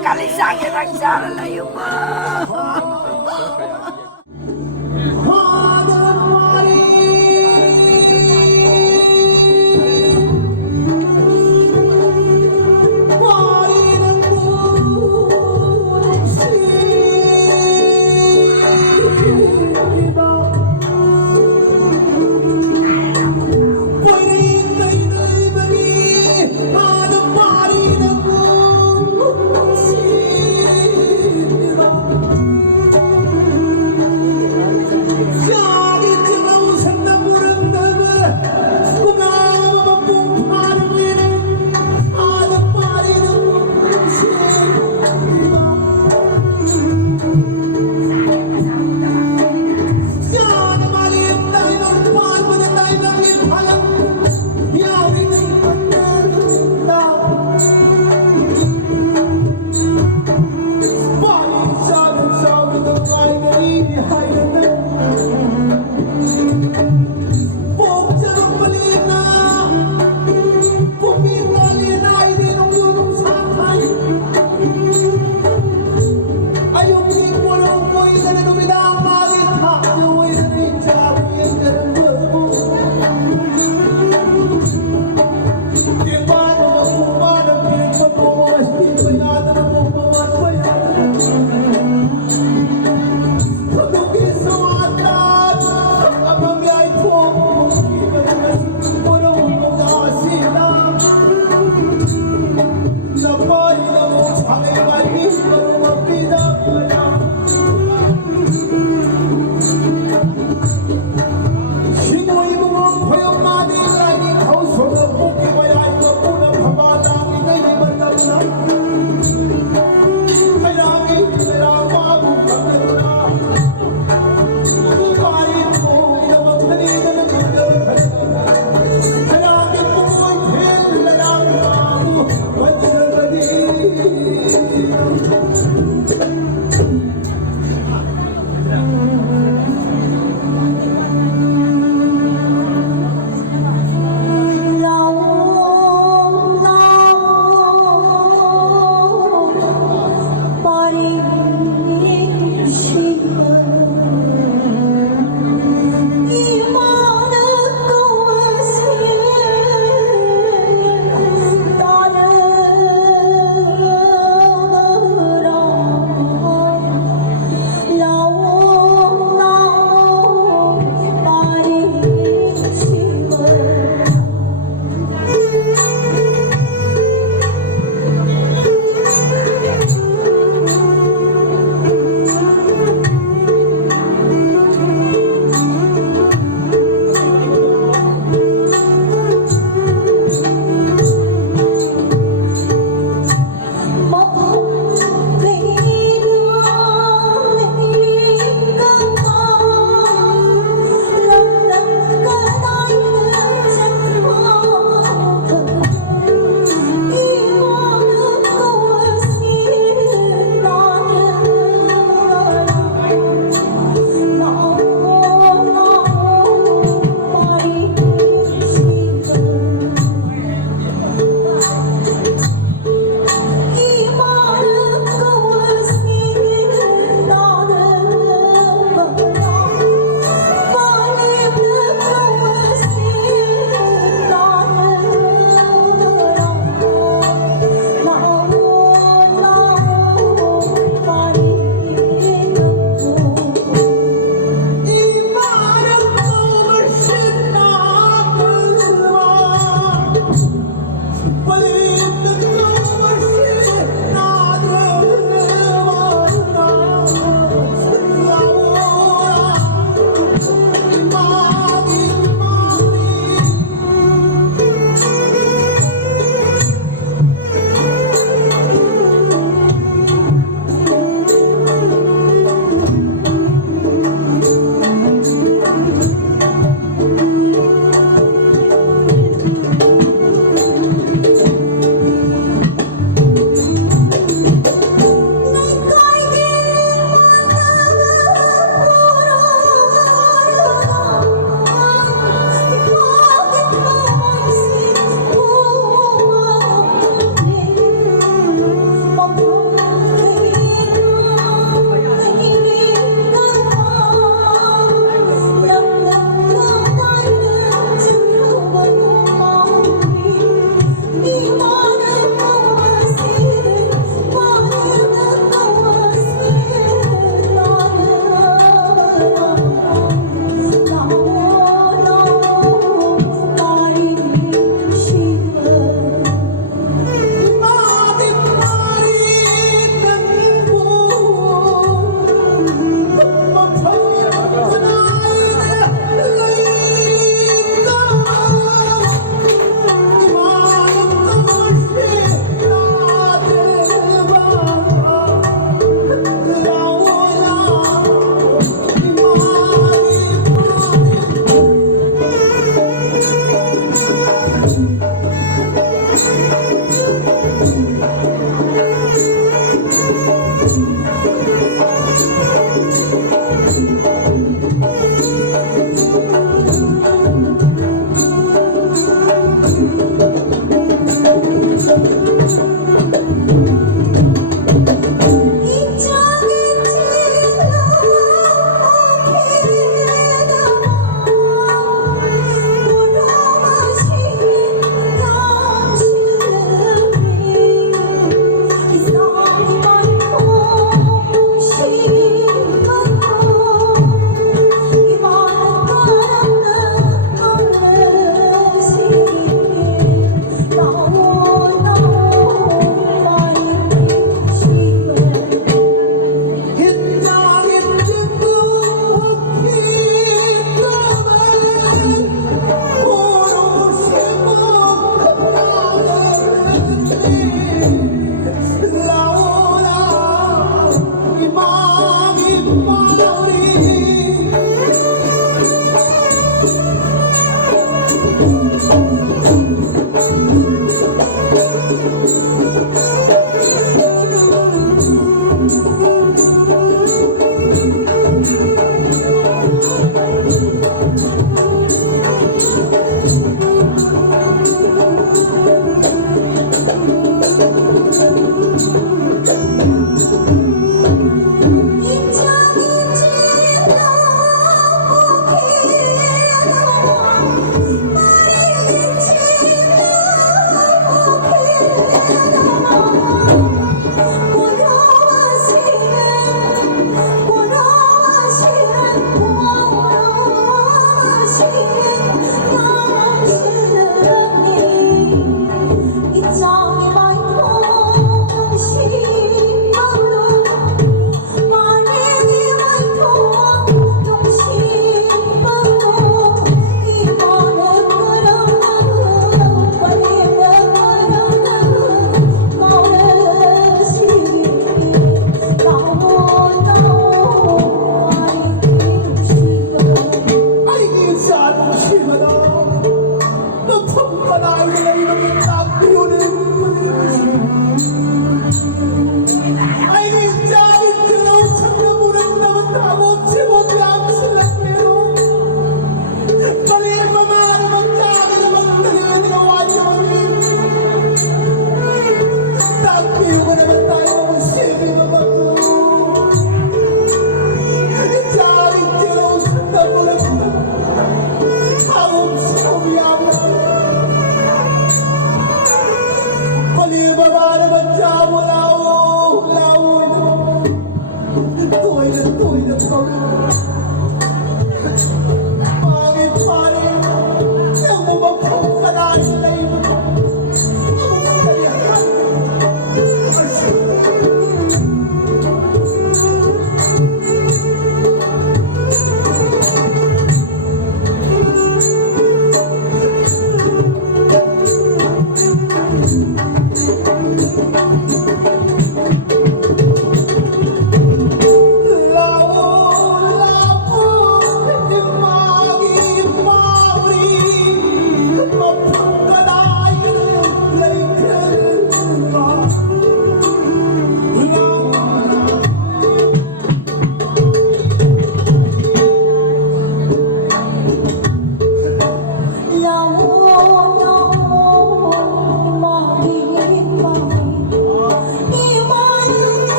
kalisangin ang sara na yung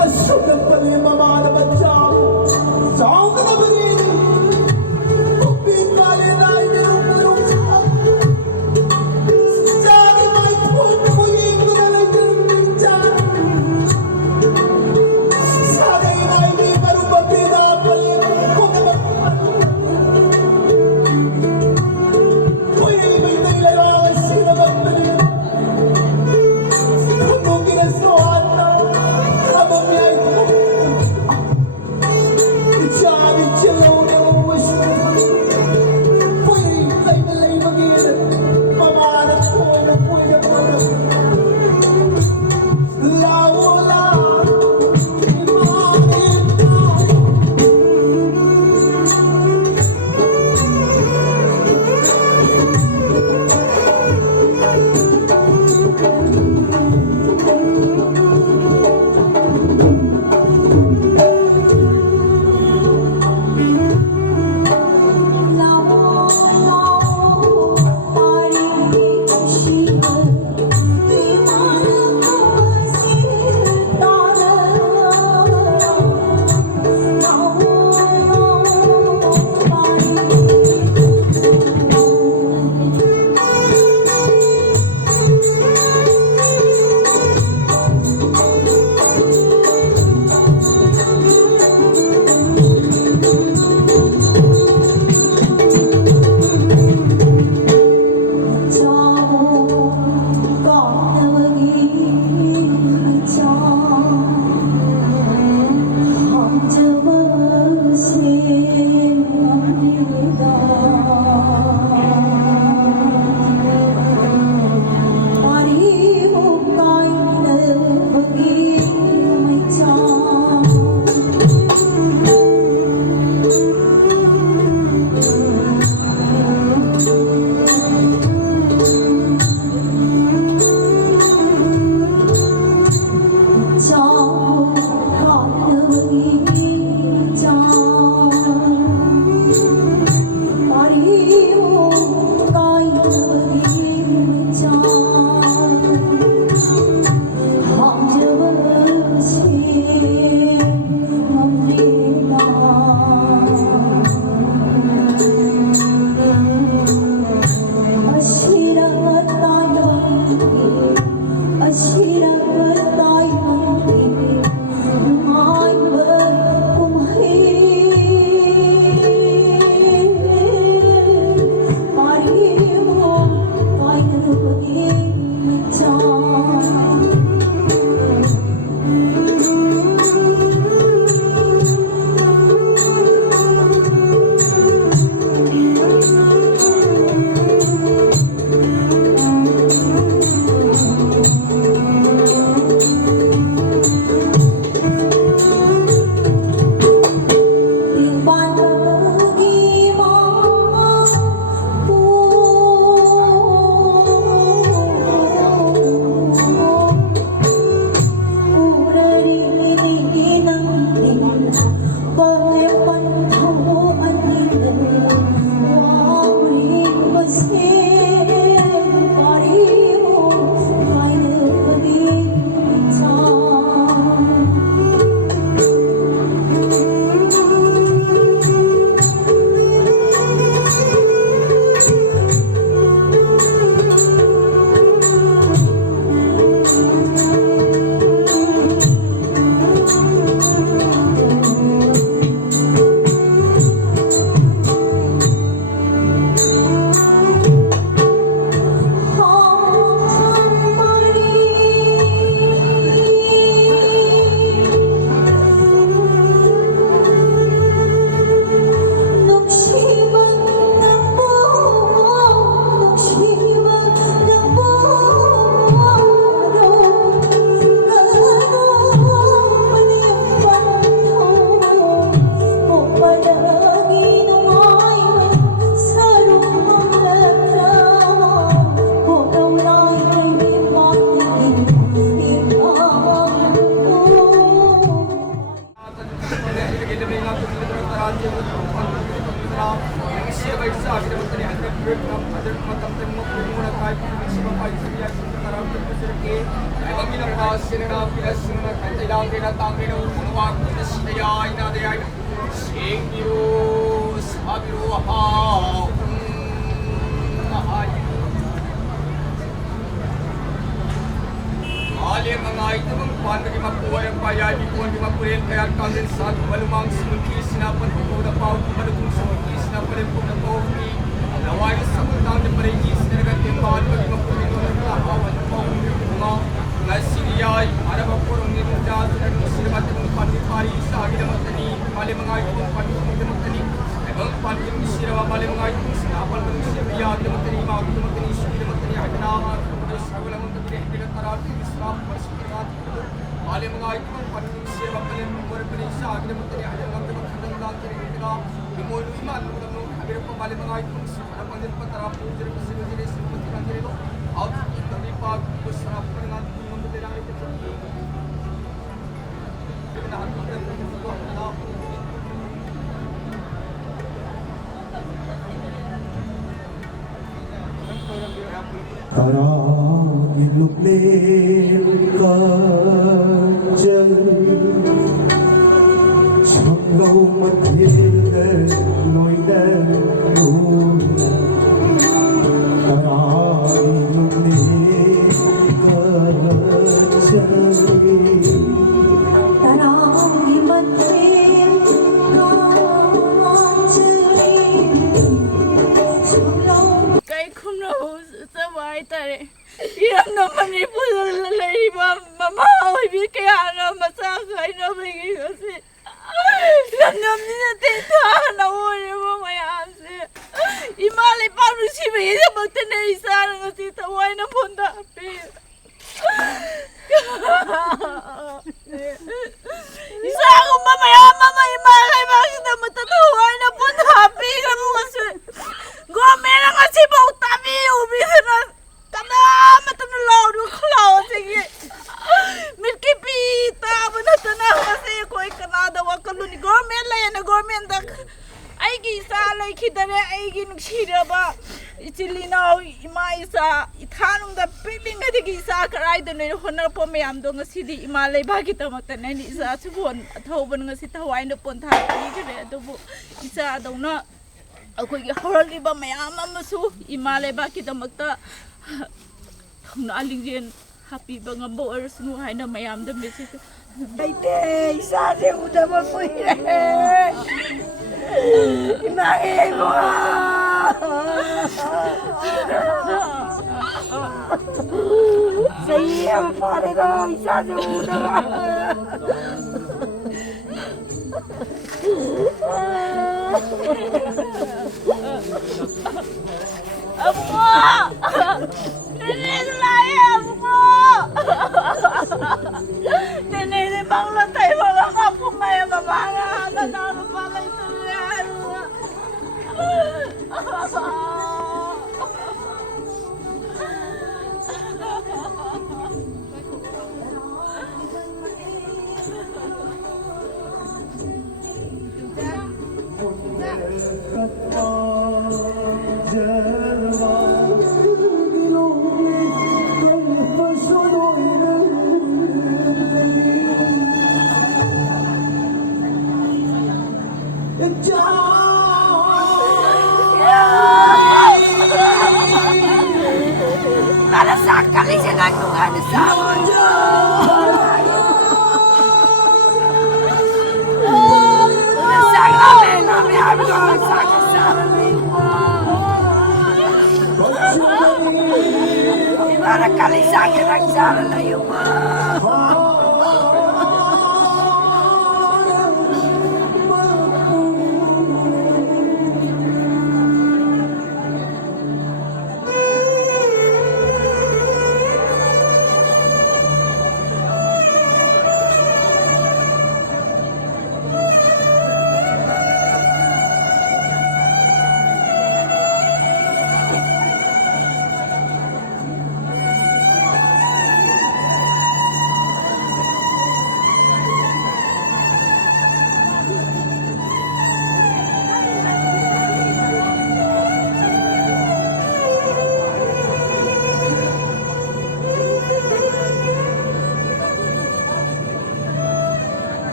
Asyukan pala yung mamalabat siya ako. Saan ka na ba din? Pagpipali na yung sa ako. Sa akin may tuwag na muling ko na lang yung pinsan. Sa akin na hindi pa rin pinapalin ko na magpapalin. Uy, nilibay tayo larangan sila magpalin. Kung ginasuhan na, habang yan ko. Sabi siya lang ang wish ko. Uy, tayo nala'y mag-ilan. Mamanap ko na pwede mo na. Lawo lang, imanin tayo. sinana pinasinana kantilang tinatangin ng unawag na sinayay na dayay sing biru sabiru ha Ali mga ito mga pan na mapuhay ang payay ko ang mapuhin kaya kagin sa malumang simuti sinapan ko na pao kumalutong simuti sinapan ko na pao naway sa mutang na parigis na nagatimbaan pag mapuhin ko na kahawan na pao mga nasiniyay para mapurong nito dyan na sinamat ng panipari sa agin na matani mali mga ito ang panipari na matani ay mga panipari na sinawa mali mga ito sinapan ng sinabiyak na matani mga ito matani suki na matani ay kanaman sa walang mga bilang tarati Islam bersepakat mali mga ito ang panipari sinawa pala ng mga sa agin na matani ay ang mga magandang kiri kita limon iman ng agin pa mali mga ito sinawa pala ng patarapo diri pa sila diri sa matani dito out ito di pag kusarap pa ng Karangin luklim ka dyan Siyanggaw mathilgan no'y naroon Karangin luklim ka dyan Karangin mathilgan Kay kuno sa bahay tare. Iyam naman ipo sa lalay mamahoy bi kaya na masakay na bigay kasi. Lanam niya tita na uli mo mayasi. Imali pa rin si Maya magtanay isa nga si Taway na punta. Isa ako mamaya imalay bakit na matatuway na punta. Piga mo kasi. Gomera nga si Bautabi ubisa na kanama tanulaw ng klaw sige. Milkipita manatanaw kasi ko ay kanada wa kaluni gomela yan na gomenda ay gisalay kidare ay ginugsira ba itilinaw imaisa ithanong da piling na di gisa karay da no honor po mayam do nga sidi imalay bagit matanay ni isa subon athoban nga si taway na punta igre adobo isa daw na ako'y horal iba mayama masu imalay ba kita magta naaling din happy ba nga bo or sunuhay na mayam da message Ay te, isa siya udah mo po Imahe mo Sa iya pare ko, isa siya udah Apo! Ninisulay! Apo! Ninibang latay mga kapo ngayon mamana na pala ito yan. Para sa kalisangan ko nga na sa mo Nasang namin habi ko sa kasama Para kalisangan ang sara na yung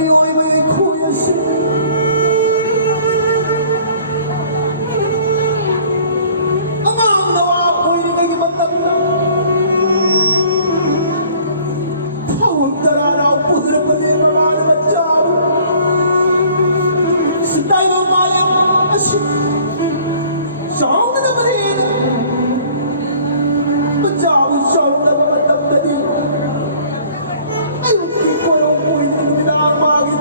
미워의 고요시 Amang nawa ako'y naging matanda Tawag taranaw po na pati mga namadyan Sa tayo ng bayan asin Siyang na naman rin Madyawi siyang namamatang na din Ay, hindi ko yung ako'y nagminamagin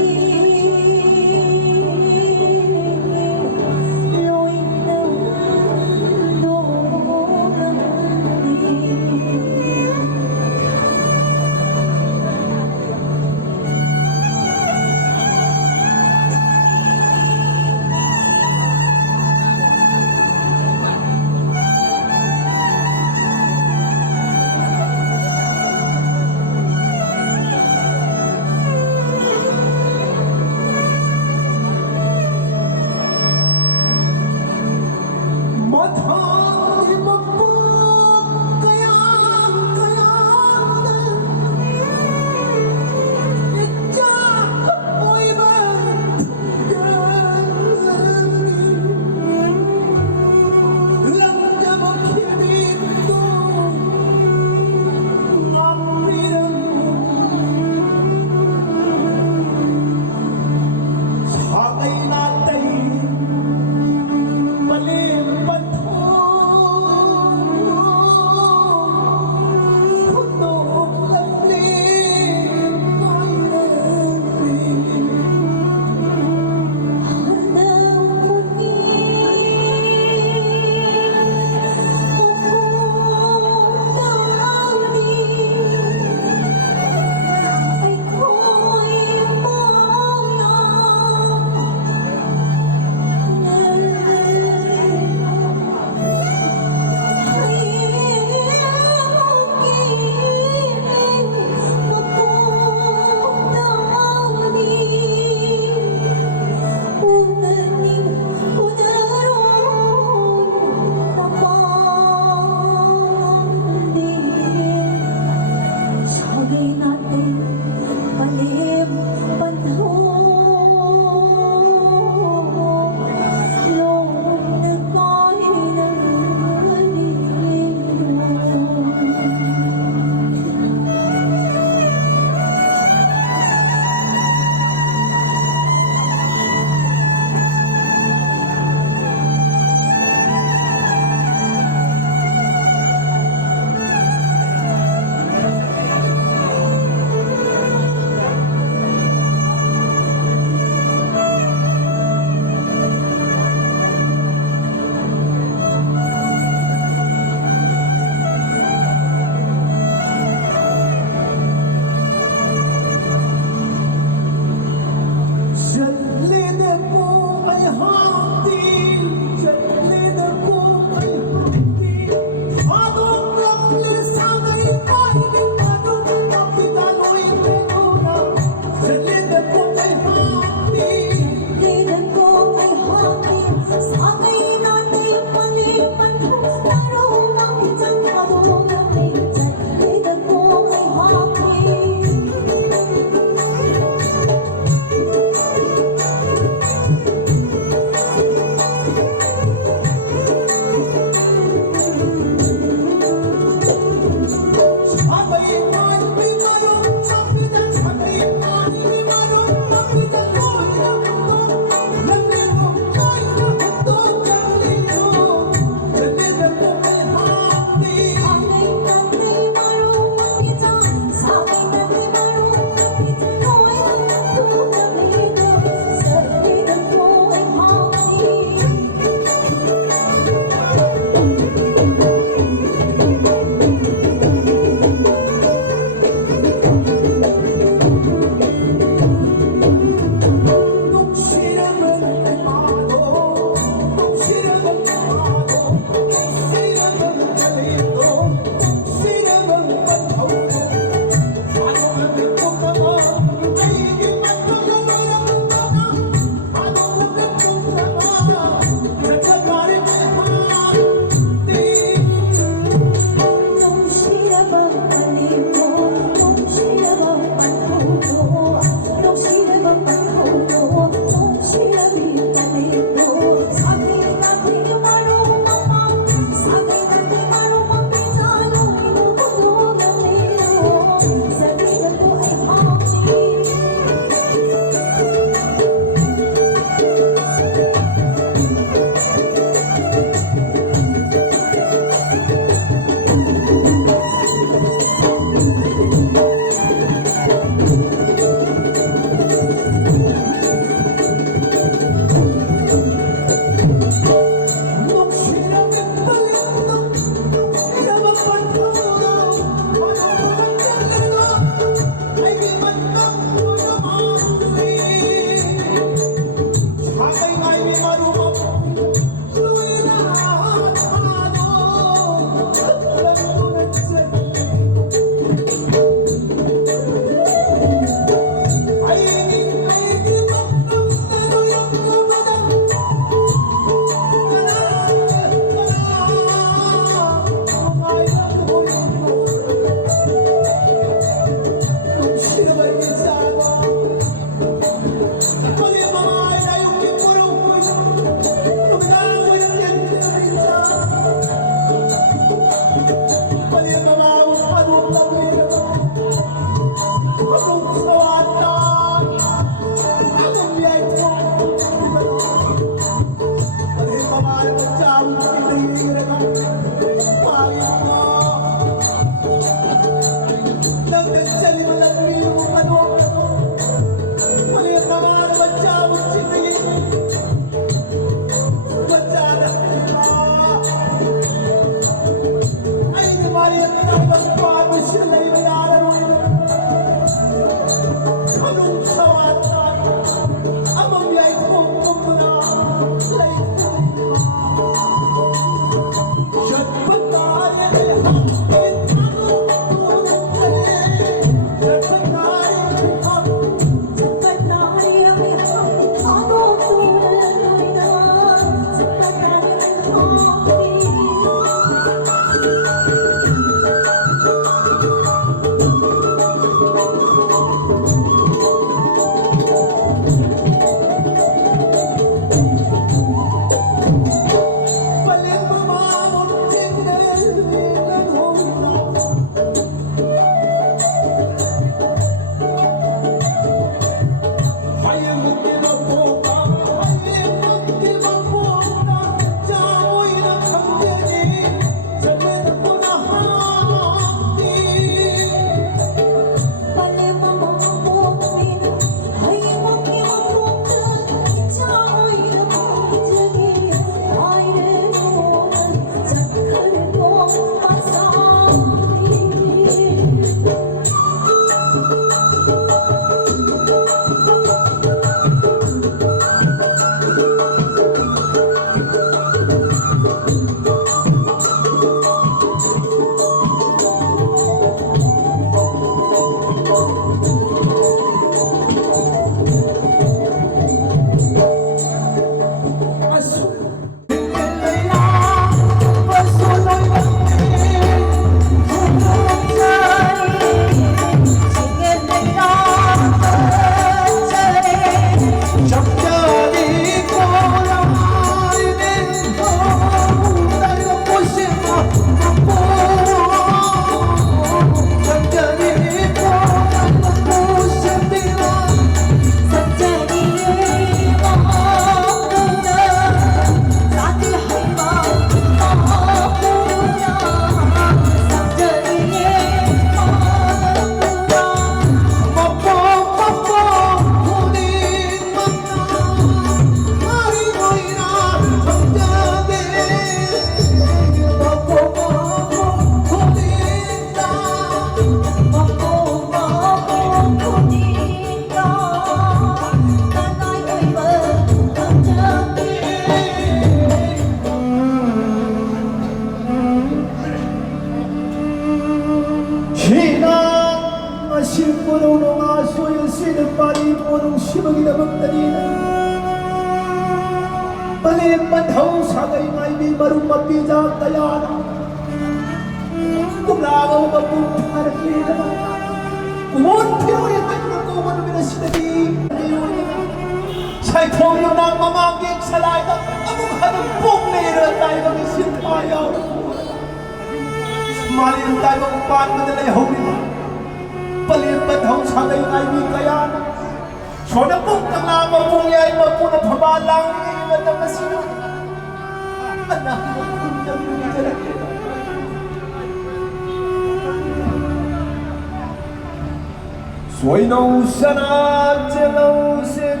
Soy no sana jelo sin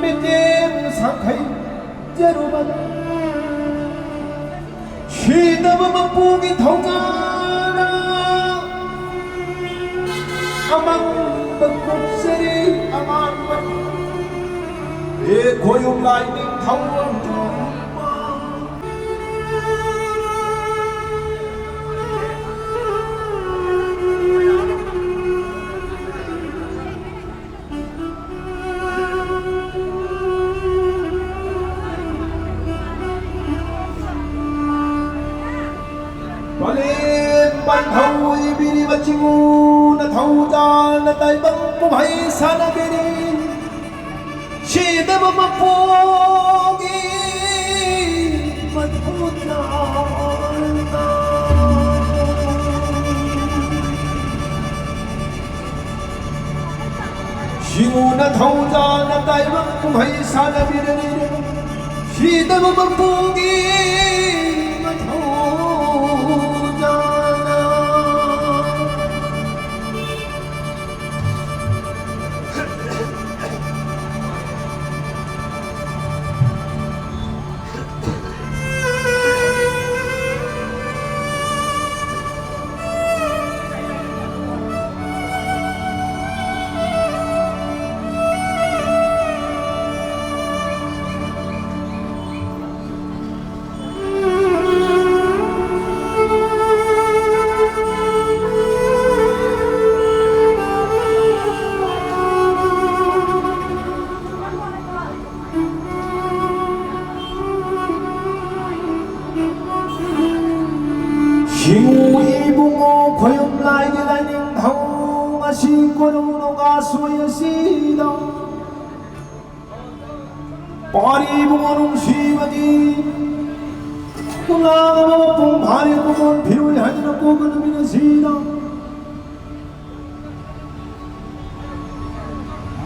mitim sangkai jeruman Shida mapugi thongana amang bakuk seri aman e koyum lai ning thong ban thâu ibiri bachingu na thâu cha na tai bang pu bhai sana biri shi de ba pogi mathuta shimu na thâu cha na tai bang pu bhai sana biri shi de ba pogi 징후 이붕어 고염라이게 달린 다우가 시권으로가 수여시다 파리붕어는 시바디 나가봉 바리붕어는 비로이 하니는 꼬그는 미는시다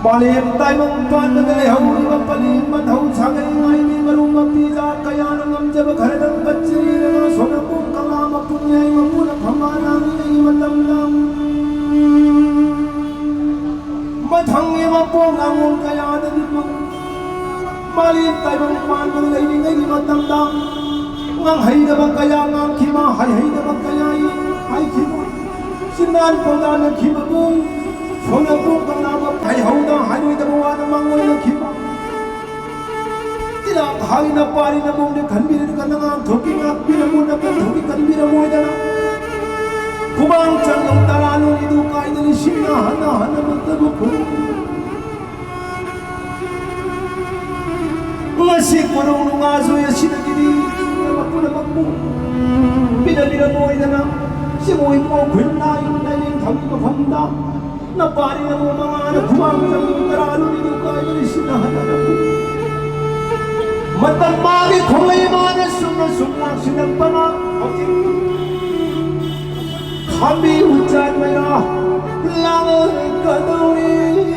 Malim tay mong tuan na galayaw ni mapalim mataw sagay ngay ni marumang pizza kaya nang amjab karadang batsiri na sonang kong kalama punyay mapunang hamanang inay matamlang matangye mapong angon kaya na di mo malim tay mong tuan na galayaw ni ngay matamlang ngang hay na bang kaya ngang kima hay na bang kaya hay kima sinan po na ng kima mong 손을 꼭 나가 발하우다 하루이다 모아는 망고는 기뻐 तिला भागना पारी न मोने खनबीर कनगा धोकी ना पीर मोना पे धोकी खनबीर मोयदना कुबांग चंगम तरानो निदु कायदली शिना हना हना मतलब को ngasi korong ngazo ya sinagidi mapuna mapu pidalira moydana si moy ko khunna yung thami ko phanda na pari na mo mga na kuwang sa karalo ni yung kayo sinahan na po matamagi kung ay mga sumna sinagpana kami hujan maya langan kadawin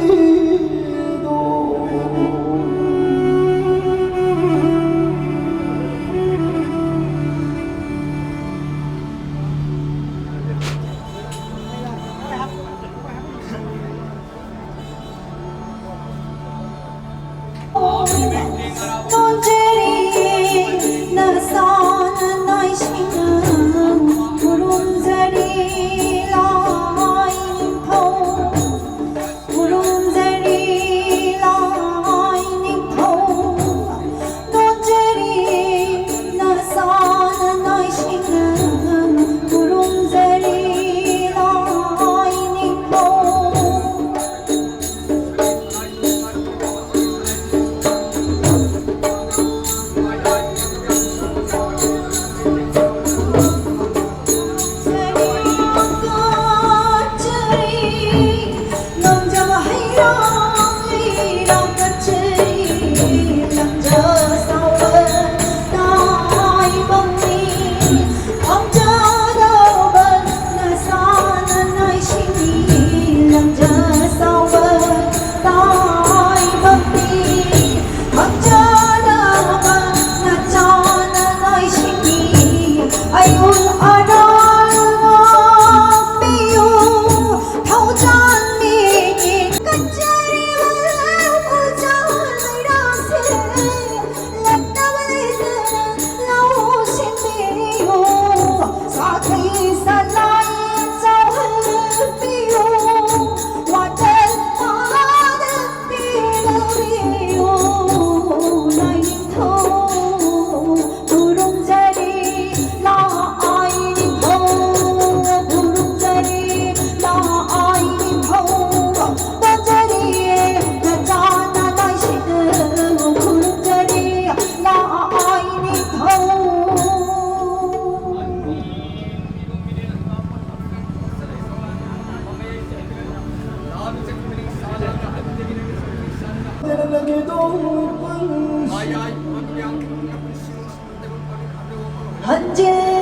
언제